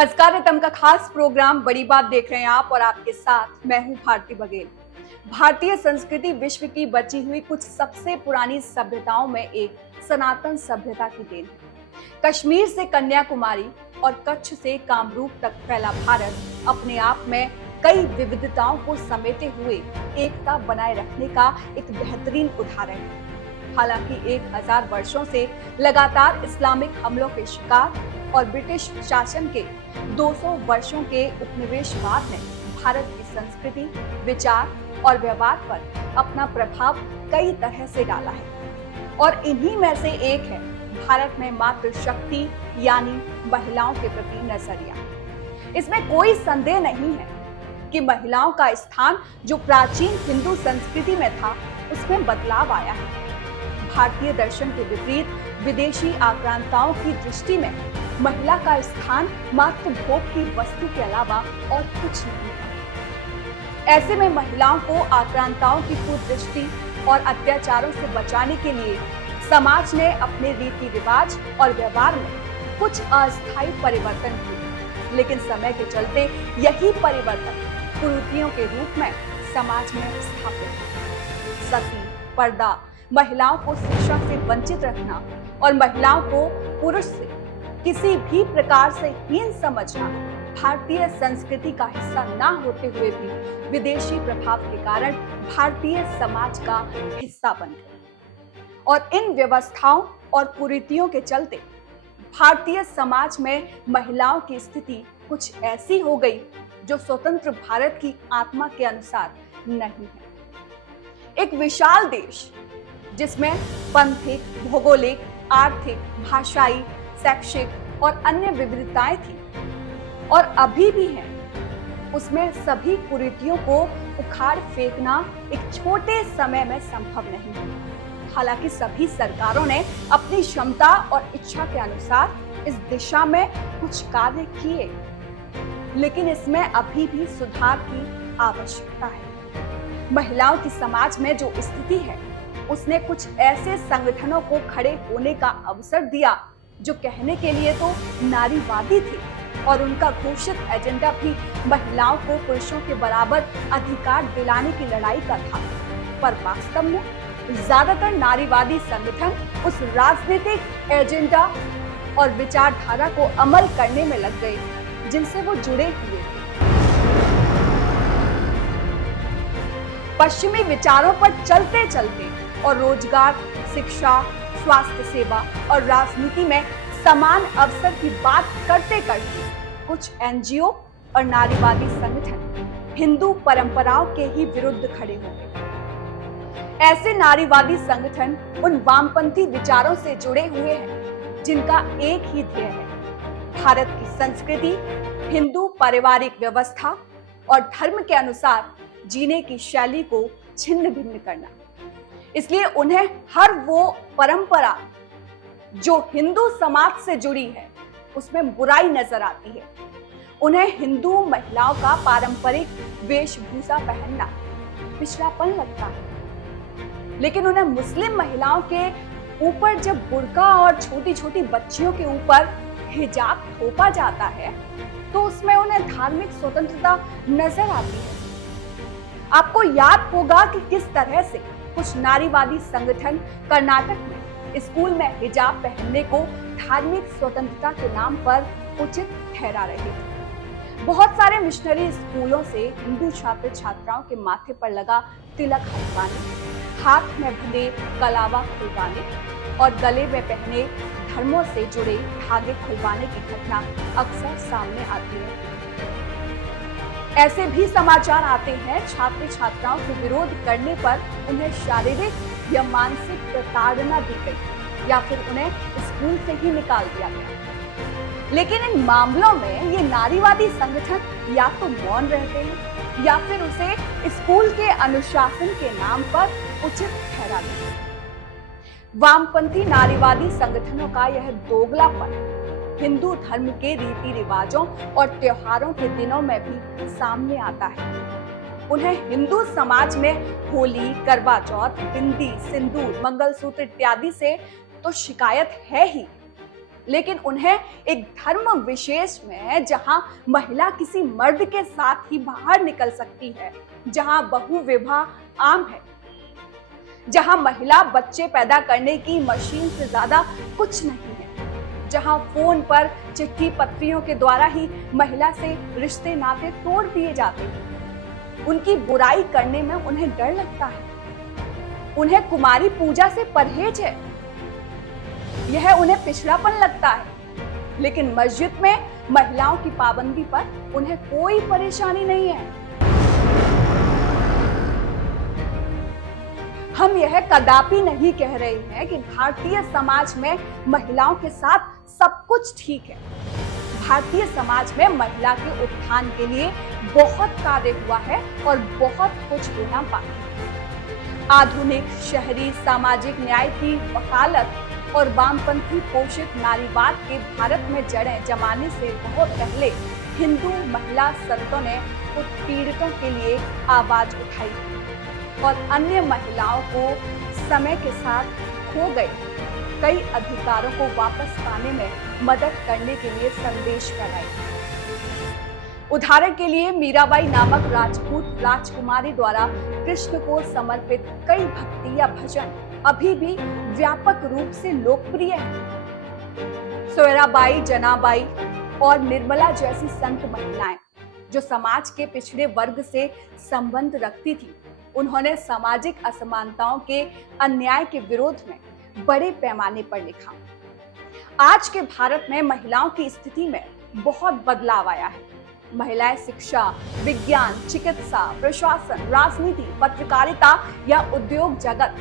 नमस्कार, रितम का खास प्रोग्राम बड़ी बात देख रहे हैं आप और आपके साथ मैं हूं भारती बघेल। भारतीय संस्कृति विश्व की बची हुई कुछ सबसे पुरानी सभ्यताओं में एक सनातन सभ्यता की देन है। कश्मीर से कन्याकुमारी और कच्छ से कामरूप तक फैला भारत अपने आप में कई विविधताओं को समेटे हुए एकता बनाए रखने का एक बेहतरीन उदाहरण है। हालांकि 1000 वर्षों से लगातार इस्लामिक हमलों के शिकार और ब्रिटिश शासन के 200 वर्षों के उपनिवेशवाद ने भारत की संस्कृति, विचार और व्यवहार पर अपना प्रभाव कई तरह से डाला है और इन्हीं में से एक है भारत में मातृशक्ति यानी महिलाओं के प्रति नजरिया। इसमें कोई संदेह नहीं है कि महिलाओं का स्थान जो प्राचीन हिंदू संस्कृति में था उसमें बदलाव आया है। भारतीय दर्शन के विपरीत विदेशी आक्रांताओं की दृष्टि में महिला का स्थान मात्र भोग की वस्तु के अलावा और कुछ नहीं है। ऐसे में महिलाओं को आक्रांताओं की कुदृष्टि और अत्याचारों से बचाने के लिए समाज ने अपने रीति रिवाज और व्यवहार में कुछ अस्थायी परिवर्तन किए, लेकिन समय के चलते यही परिवर्तन कुरीतियों के रूप में समाज में स्थापित है। सती, पर्दा, महिलाओं को शिक्षा से वंचित रखना और महिलाओं को पुरुष से किसी भी प्रकार से हीन समझना भारतीय संस्कृति का हिस्सा न होते हुए भी विदेशी प्रभाव के कारण भारतीय समाज का हिस्सा बन गए। और इन व्यवस्थाओं और कुरीतियों के चलते भारतीय समाज में महिलाओं की स्थिति कुछ ऐसी हो गई जो स्वतंत्र भारत की आत्मा के अनुसार नहीं है। एक विशाल देश जिसमें पंथिक, भौगोलिक, आर्थिक, भाषाई, शैक्षिक और अन्य विविधताएं थी और अभी भी हैं, उसमें सभी कुरीतियों को उखाड़ फेंकना एक छोटे समय में संभव नहीं है। हालांकि सभी सरकारों ने अपनी क्षमता और इच्छा के अनुसार इस दिशा में कुछ कार्य किए, लेकिन इसमें अभी भी सुधार की आवश्यकता है। महिलाओं की समाज में जो स्थिति है उसने कुछ ऐसे संगठनों को खड़े होने का अवसर दिया जो कहने के लिए तो नारीवादी थे और उनका घोषित एजेंडा भी महिलाओं को पुरुषों के बराबर अधिकार दिलाने की लड़ाई का था, पर वास्तव में ज्यादातर नारीवादी संगठन उस राजनीतिक एजेंडा और विचारधारा को अमल करने में लग गए जिनसे वो जुड़े हुए थे। पश्चिमी विचारों पर चलते चलते और रोजगार, शिक्षा, स्वास्थ्य सेवा और राजनीति में समान अवसर की बात करते करते कुछ एनजीओ और नारीवादी संगठन हिंदू परंपराओं के ही विरुद्ध खड़े हो गए। ऐसे नारीवादी संगठन उन वामपंथी विचारों से जुड़े हुए हैं जिनका एक ही ध्येय है, भारत की संस्कृति, हिंदू पारिवारिक व्यवस्था और धर्म के अनुसार जीने की शैली को छिन्न भिन्न करना। इसलिए उन्हें हर वो परंपरा जो हिंदू समाज से जुड़ी है उसमें बुराई नजर आती है। उन्हें हिंदू महिलाओं का पारंपरिक वेशभूषा पहनना पिछड़ापन लगता है, लेकिन उन्हें मुस्लिम महिलाओं के ऊपर जब बुर्का और छोटी छोटी बच्चियों के ऊपर हिजाब थोपा जाता है तो उसमें उन्हें धार्मिक स्वतंत्रता नजर आती है। आपको याद होगा कि किस तरह से कुछ नारीवादी संगठन कर्नाटक में स्कूल में हिजाब पहनने को धार्मिक स्वतंत्रता के नाम पर उचित ठहरा रहे थे। बहुत सारे मिशनरी स्कूलों से हिंदू छात्र छात्राओं के माथे पर लगा तिलक हटवाने, हाथ में बंधे कलावा खुलवाने और गले में पहने धर्मों से जुड़े धागे खुलवाने की घटना अक्सर सामने आती है। ऐसे भी समाचार आते हैं छात्र छात्राओं के विरोध करने पर उन्हें शारीरिक या मानसिक प्रताड़ना दी गई या फिर उन्हें स्कूल से ही निकाल दिया गया। लेकिन इन मामलों में ये नारीवादी संगठन या तो मौन रहते हैं या फिर उसे स्कूल के अनुशासन के नाम पर उचित ठहरा देते हैं। वामपंथी नारीवादी संगठनों का यह दोगलापन हिंदू धर्म के रीति रिवाजों और त्योहारों के दिनों में भी सामने आता है। उन्हें हिंदू समाज में होली, करवा चौथ, बिंदी, सिंदूर, मंगलसूत्र इत्यादि से तो शिकायत है ही, लेकिन उन्हें एक धर्म विशेष में जहां महिला किसी मर्द के साथ ही बाहर निकल सकती है, जहां बहु विवाह आम है, जहां महिला बच्चे पैदा करने की मशीन से ज्यादा कुछ नहीं है, जहां फोन पर चिट्ठी पत्रियों के द्वारा ही महिला से रिश्ते नाते तोड़ दिए जाते हैं। उनकी बुराई करने में उन्हें डर लगता है, उन्हें कुमारी पूजा से परहेज है, यह उन्हें पिछड़ापन लगता है। लेकिन मस्जिद में महिलाओं की पाबंदी पर उन्हें कोई परेशानी नहीं है। हम यह कदापि नहीं कह रहे हैं कि भारतीय समाज में महिलाओं के साथ सब कुछ ठीक है। भारतीय समाज में महिला के उत्थान के लिए बहुत कार्य हुआ है और बहुत कुछ होना बाकी है। आधुनिक शहरी सामाजिक न्याय की वकालत और वामपंथी पोषित नारीवाद के भारत में जड़ें जमाने से बहुत पहले हिंदू महिला संतों ने उत्पीड़ितों के लिए आवाज उठाई और अन्य महिलाओं को समय के साथ खो गए कई अधिकारों को वापस पाने में मदद करने के लिए संदेश फैलाए। उदाहरण के लिए मीराबाई नामक राजपूत राजकुमारी द्वारा कृष्ण को समर्पित कई भक्ति या भजन अभी भी व्यापक रूप से लोकप्रिय है। सोयराबाई, जनाबाई और निर्मला जैसी संत महिलाएं जो समाज के पिछड़े वर्ग से संबंध रखती थी, उन्होंने सामाजिक असमानताओं के अन्याय के विरोध में बड़े पैमाने पर लिखा। आज के भारत में महिलाओं की स्थिति में बहुत बदलाव आया है। महिलाएं शिक्षा, विज्ञान, चिकित्सा, प्रशासन, राजनीति, पत्रकारिता या उद्योग जगत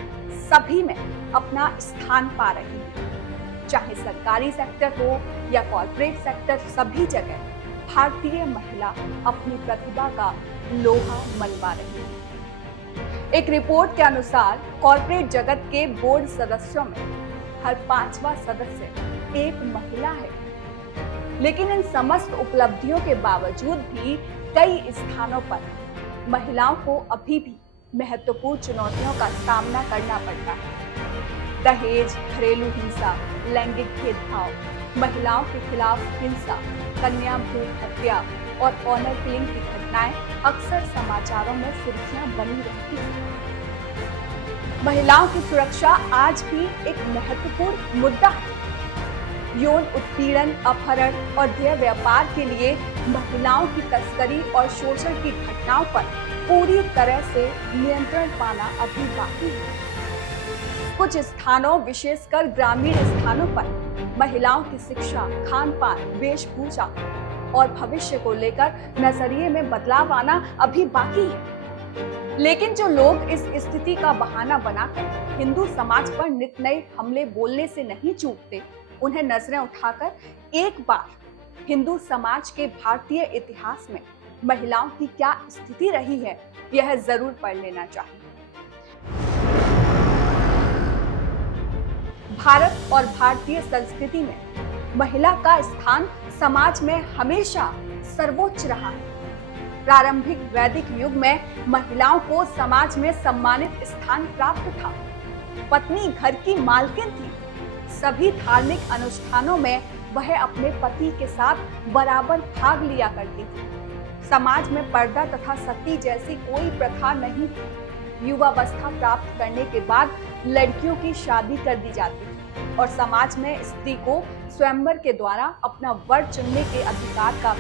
सभी में अपना स्थान पा रही हैं। चाहे सरकारी सेक्टर हो या कॉर्पोरेट सेक्टर, सभी जगह भारतीय महिला अपनी प्रतिभा का लोहा मनवा रही है। एक रिपोर्ट के अनुसार कॉर्पोरेट जगत के बोर्ड सदस्यों में हर 5वां सदस्य एक महिला है। लेकिन इन समस्त उपलब्धियों के बावजूद भी कई स्थानों पर महिलाओं को अभी भी महत्वपूर्ण चुनौतियों का सामना करना पड़ता है। दहेज, घरेलू हिंसा, लैंगिक भेदभाव, महिलाओं के खिलाफ हिंसा, कन्या भ्रूण हत्या और ऑनर किलिंग की घटनाएं अक्सर समाचारों में सुर्खियां बनी रहती हैं। महिलाओं की सुरक्षा आज भी एक महत्वपूर्ण मुद्दा है। यौन उत्पीड़न, अपहरण और देह व्यापार के लिए महिलाओं की तस्करी और शोषण की घटनाओं पर पूरी तरह से नियंत्रण पाना अभी बाकी है। कुछ स्थानों, विशेषकर ग्रामीण स्थानों पर महिलाओं की शिक्षा, खान पान, वेशभूषा और भविष्य को लेकर नजरिए में बदलाव आना अभी बाकी है। लेकिन जो लोग इस स्थिति का बहाना बनाकर हिंदू समाज पर नित नए हमले बोलने से नहीं चूकते, उन्हें नजरें उठाकर एक बार हिंदू समाज के भारतीय इतिहास में महिलाओं की क्या स्थिति रही है, यह जरूर पढ़ लेना चाहिए। भारत और भारतीय संस्कृति में महिला का स्थान समाज में हमेशा सर्वोच्च रहा है। प्रारंभिक वैदिक युग में महिलाओं को समाज में सम्मानित स्थान प्राप्त था। पत्नी घर की मालकिन थी। सभी धार्मिक अनुष्ठानों में वह अपने पति के साथ बराबर भाग लिया करती थी। समाज में पर्दा तथा सती जैसी कोई प्रथा नहीं थी। युवावस्था प्राप्त करने के बाद लड़कियों की शादी कर दी जाती थी और समाज में स्त्री को स्वयंवर के द्वारा अपना वर चुनने के अधिकार का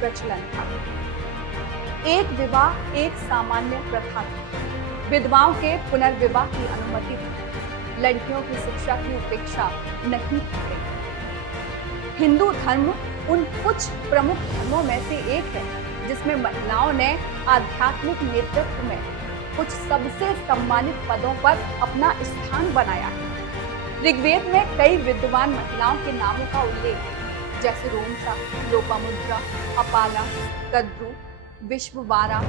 प्रचलन था। एक विवाह एक सामान्य प्रथा थी। विधवाओं के पुनर्विवाह की अनुमति थी। लड़कियों की शिक्षा की उपेक्षा नहीं की गई। हिंदू धर्म उन कुछ प्रमुख धर्मों में से एक है जिसमें महिलाओं ने आध्यात्मिक नेतृत्व में कुछ सबसे सम्मानित पदों पर अपना स्थान बनाया है। ऋग्वेद में कई विद्वान महिलाओं के नामों का उल्लेख है, जैसे रोमसा, लोपामुद्रा, अपाला, कद्रु, विश्ववारा,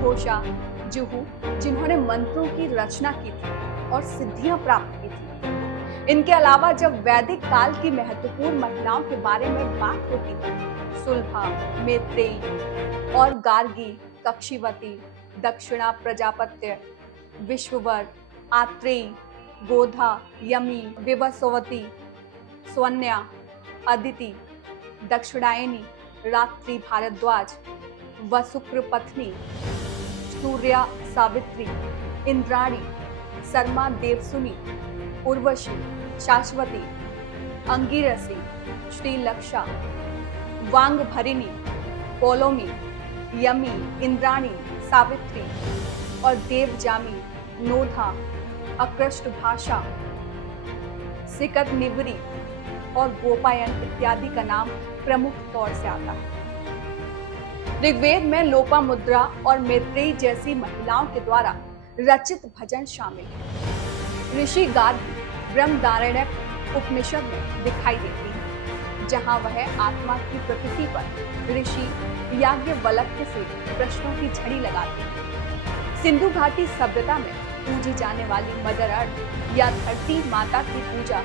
घोषा, जुहू, जिन्होंने मंत्रों की रचना की थी और सिद्धियां प्राप्त की थी। इनके अलावा जब वैदिक काल की महत्वपूर्ण महिलाओं के बारे में बात होती थी, सुलभा, मैत्रेयी और गार्गी, कक्षिवती, दक्षिणा प्रजापत्य, विश्ववर, आत्रेयी, गोधा, यमी, विवस्वती, स्वन्या, अदिति, दक्षिणायनी, रात्रि भारद्वाज, वसुक्र पत्नी, सूर्या सावित्री, इंद्राणी, शर्मा देवसुनी, उर्वशी, शाश्वती, अंगिरसी, श्रीलक्षा, वांग भरिणी, पोलोमी, यमी, इंद्राणी, सावित्री और देवजामी, नोधा, अकृष्ट भाषा, सिकत निवरी और गोपायन इत्यादि का नाम प्रमुख तौर से आता है। ऋग्वेद में लोपामुद्रा और मैत्रेयी जैसी महिलाओं के द्वारा रचित भजन शामिल है। ऋषि गाथा ब्रह्मदारण्यक उपनिषद में दिखाई देती है, जहां वह आत्मा की प्रकृति पर ऋषि याज्ञवल्क्य से प्रश्नों की झड़ी लगाते हैं। सिंधु घाटी सभ्यता में पूजी जाने वाली मदर अर्थ या धरती माता की पूजा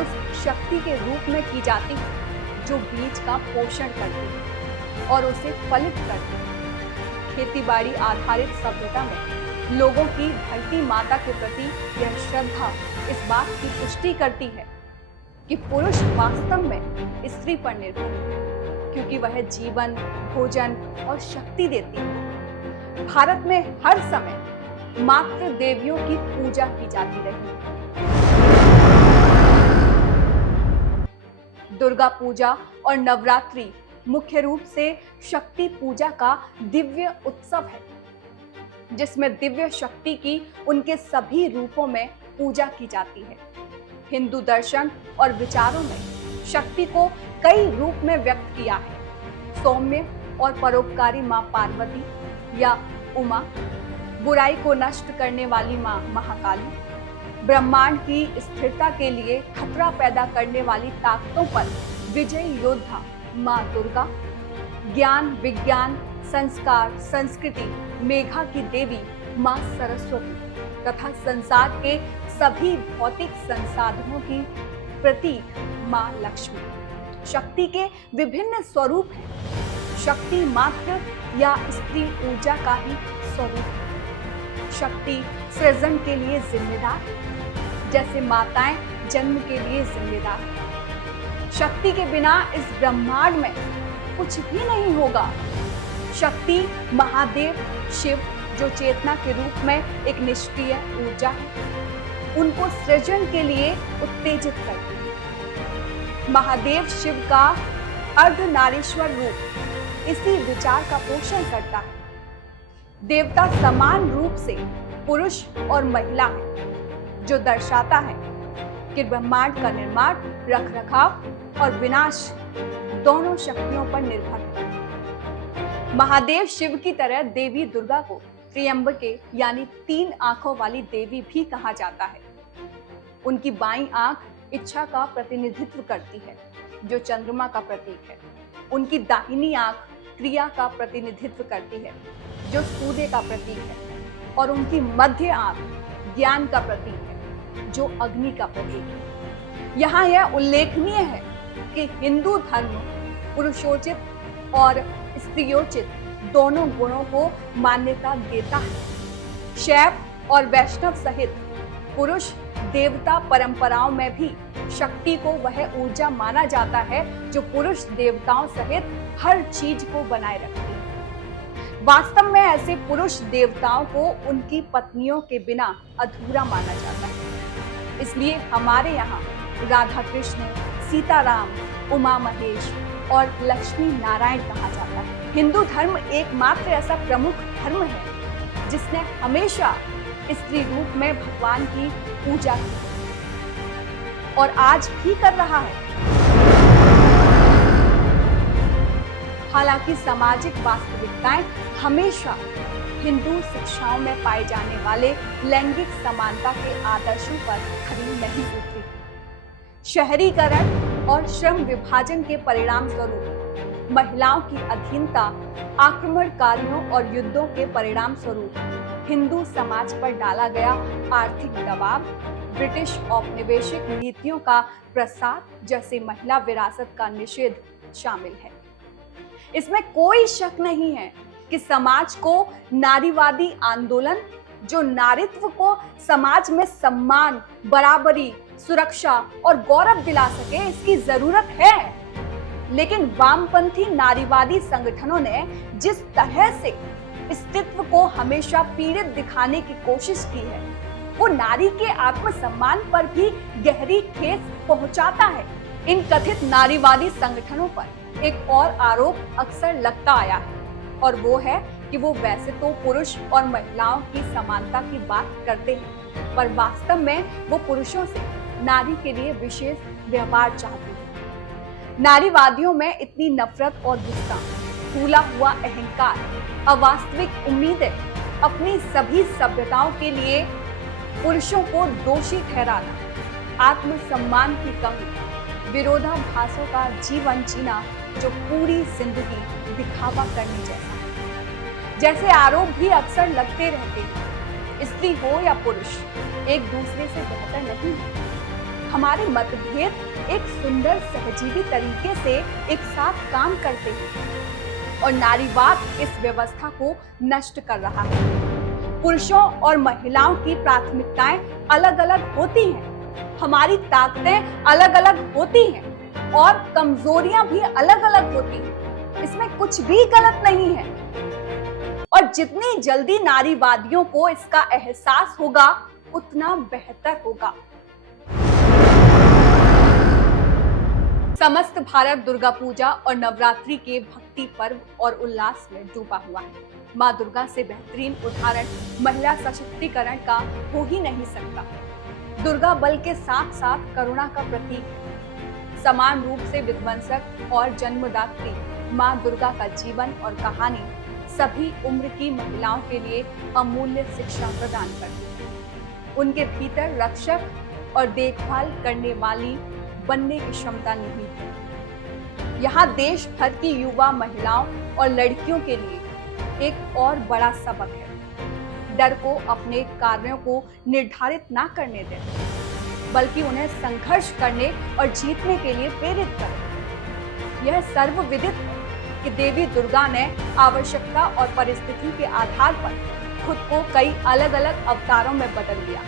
उस शक्ति के रूप में की जाती है जो बीज का पोषण करती है और उसे फलित करती है। खेतीबाड़ी आधारित सभ्यता में लोगों की धरती माता के प्रति यह श्रद्धा इस बात की पुष्टि करती है कि पुरुष वास्तव में स्त्री पर निर्भर है, क्योंकि वह जीवन, भोजन और शक्ति देती है। भारत में हर समय मातृ देवियों की पूजा की जाती रही है। दुर्गा पूजा और नवरात्रि मुख्य रूप से शक्ति पूजा का दिव्य उत्सव है, जिसमें दिव्य शक्ति की उनके सभी रूपों में पूजा की जाती है। हिंदू दर्शन और विचारों में शक्ति को कई रूप में व्यक्त किया है। सौम्य और परोपकारी मां पार्वती या उमा, बुराई को नष्ट करने वाली मां महाकाली, ब्रह्मांड की स्थिरता के लिए खतरा पैदा करने वाली ताकतों पर विजयी योद्धा मां दुर्गा, ज्ञान, विज्ञान, संस्कार, संस्कृति, मेघा की देवी मां सरस्वती तथा संसार के सभी भौतिक संसाधनों की प्रतीक मां लक्ष्मी। शक्ति के विभिन्न स्वरूप हैं। शक्ति मात्र या स्त्री ऊर्जा का ही स्वरूप है। शक्ति सृजन के लिए जिम्मेदार है, जैसे माताएं जन्म के लिए जिम्मेदार हैं। शक्ति के बिना इस ब्रह्मांड में कुछ भी नहीं होगा। शक्ति महादेव शिव, जो चेतना के रूप में एक निष्क्रिय ऊर्जा है, उनको सृजन के लिए उत्तेजित करती है। महादेव शिव का अर्धनारीश्वर रूप इसी विचार का पोषण करता है। देवता समान रूप से पुरुष और महिला है, जो दर्शाता है कि ब्रह्मांड का निर्माण, रखरखाव और विनाश दोनों शक्तियों पर निर्भर है। महादेव शिव की तरह देवी दुर्गा को त्र्यंबके यानी 3 आंखों वाली देवी भी कहा जाता है। उनकी बाईं आंख इच्छा का प्रतिनिधित्व करती है, जो चंद्रमा का प्रतीक है। उनकी दाहिनी आंख क्रिया का प्रतिनिधित्व करती है, जो सूर्य का प्रतीक है। और उनकी मध्य आंख ज्ञान का प्रतीक है, जो अग्नि का प्रतीक है। यहाँ यह उल्लेखनीय है कि हिंदू धर्म पुरुषोचित और स्त्रियोचित दोनों गुणों को मान्यता देता है। शैव और वैष्णव सहित पुरुष देवता परंपराओं में भी शक्ति को वह ऊर्जा माना जाता है जो पुरुष देवताओं सहित हर चीज को बनाए रखती है। वास्तव में ऐसे पुरुष देवताओं को उनकी पत्नियों के बिना अधूरा माना जाता है। इसलिए हमारे यहाँ राधा कृष्ण, सीताराम, उमा महेश और लक्ष्मी नारायण कहा जाता है। हिंदू धर्म एकमात्र ऐसा प्रमुख धर्म है जिसने हमेशा स्त्री रूप में भगवान की पूजा की और आज भी कर रहा है। हालांकि सामाजिक वास्तविकताएं हमेशा हिंदू शिक्षाओं में पाए जाने वाले लैंगिक समानता के आदर्शों पर खरी नहीं उतरी। शहरीकरण और श्रम विभाजन के परिणाम स्वरूप महिलाओं की अधीनता, आक्रमणकारियों और युद्धों के परिणाम स्वरूप हिंदू समाज पर डाला गया आर्थिक दबाव, ब्रिटिश औपनिवेशिक नीतियों का प्रसार जैसे महिला विरासत का निषेध शामिल है। इसमें कोई शक नहीं है कि समाज को नारीवादी आंदोलन, जो नारीत्व को समाज में सम्मान, बराबरी, सुरक्षा और गौरव दिला सके, इसकी जरूरत है। लेकिन वामपंथी नारीवादी संगठनों ने जिस तरह से अस्तित्व को हमेशा पीड़ित दिखाने की कोशिश की है, वो नारी के आत्मसम्मान पर भी गहरी ठेस पहुंचाता है। इन कथित नारीवादी संगठनों पर एक और आरोप अक्सर लगता आया है, और वो है कि वो वैसे तो पुरुष और महिलाओं की समानता की बात करते हैं, पर वास्तव में वो पुरुषों से नारी के लिए विशेष व्यवहार चाहते हैं। नारीवादियों में इतनी नफरत और गुस्सा, फूला हुआ अहंकार, अवास्तविक उम्मीदें, अपनी सभी सभ्यताओं के लिए पुरुषों को दोषी ठहराना, आत्मसम्मान की कमी, विरोधाभासों का जीवन जीना जो पूरी जिंदगी दिखावा करने जैसा है। जैसे आरोप भी अक्सर लगते रहते हैं, स्त्री हो या पुरुष एक दूसरे से बेहतर नहीं है। हमारे मतभेद एक सुंदर सहजीवी तरीके से एक साथ काम करते हैं और नारीवाद इस व्यवस्था को नष्ट कर रहा है। पुरुषों और महिलाओं की प्राथमिकताएं अलग अलग होती हैं, हमारी ताकतें अलग अलग होती हैं और कमजोरियां भी अलग अलग होती हैं। इसमें कुछ भी गलत नहीं है और जितनी जल्दी नारीवादियों को इसका एहसास होगा उतना बेहतर होगा। समस्त भारत दुर्गा पूजा और नवरात्रि के भक्ति पर्व और उल्लास में डूबा हुआ है। मां दुर्गा से बेहतरीन उदाहरण महिला सशक्तिकरण का हो ही नहीं सकता। दुर्गा बल के साथ साथ करुणा का प्रतीक है। समान रूप से विध्वंसक और जन्मदात्री मां दुर्गा का जीवन और कहानी सभी उम्र की महिलाओं के लिए अमूल्य शिक्षा प्रदान करती है। उनके भीतर रक्षक और देखभाल करने वाली बनने की क्षमता नहीं है। यहाँ देश भर की युवा महिलाओं और लड़कियों के लिए एक और बड़ा सबक है। डर को अपने कार्यों को निर्धारित ना करने दें, बल्कि उन्हें संघर्ष करने और जीतने के लिए प्रेरित करें। यह सर्वविदित है कि देवी दुर्गा ने आवश्यकता और परिस्थिति के आधार पर खुद को कई अलग अलग अवतारों में बदल दिया।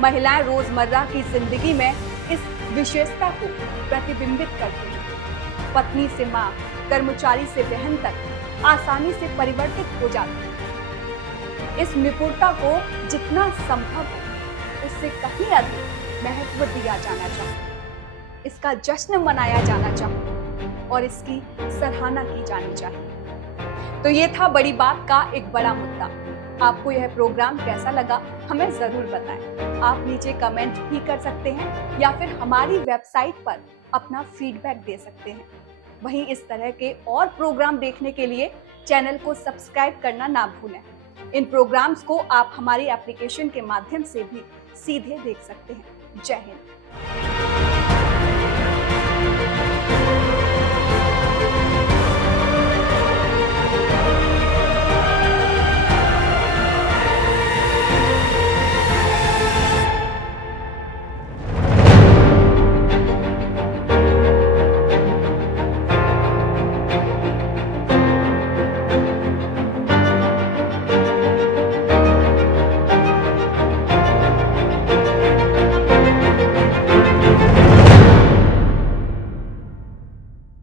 महिलाएं रोजमर्रा की जिंदगी में इस विशेषता को प्रतिबिंबित करती हैं। पत्नी से मां, कर्मचारी से बहन तक आसानी से परिवर्तित हो जाती है। इस निपुणता को जितना संभव हो उससे कहीं अधिक महत्व दिया जाना चाहिए। इसका जश्न मनाया जाना चाहिए और इसकी सराहना की जानी चाहिए। तो ये था बड़ी बात का एक बड़ा मुद्दा। आपको यह प्रोग्राम कैसा लगा हमें जरूर बताएं। आप नीचे कमेंट भी कर सकते हैं या फिर हमारी वेबसाइट पर अपना फीडबैक दे सकते हैं। वहीं इस तरह के और प्रोग्राम देखने के लिए चैनल को सब्सक्राइब करना ना भूलें। इन प्रोग्राम्स को आप हमारी एप्लीकेशन के माध्यम से भी सीधे देख सकते हैं। जय हिंद।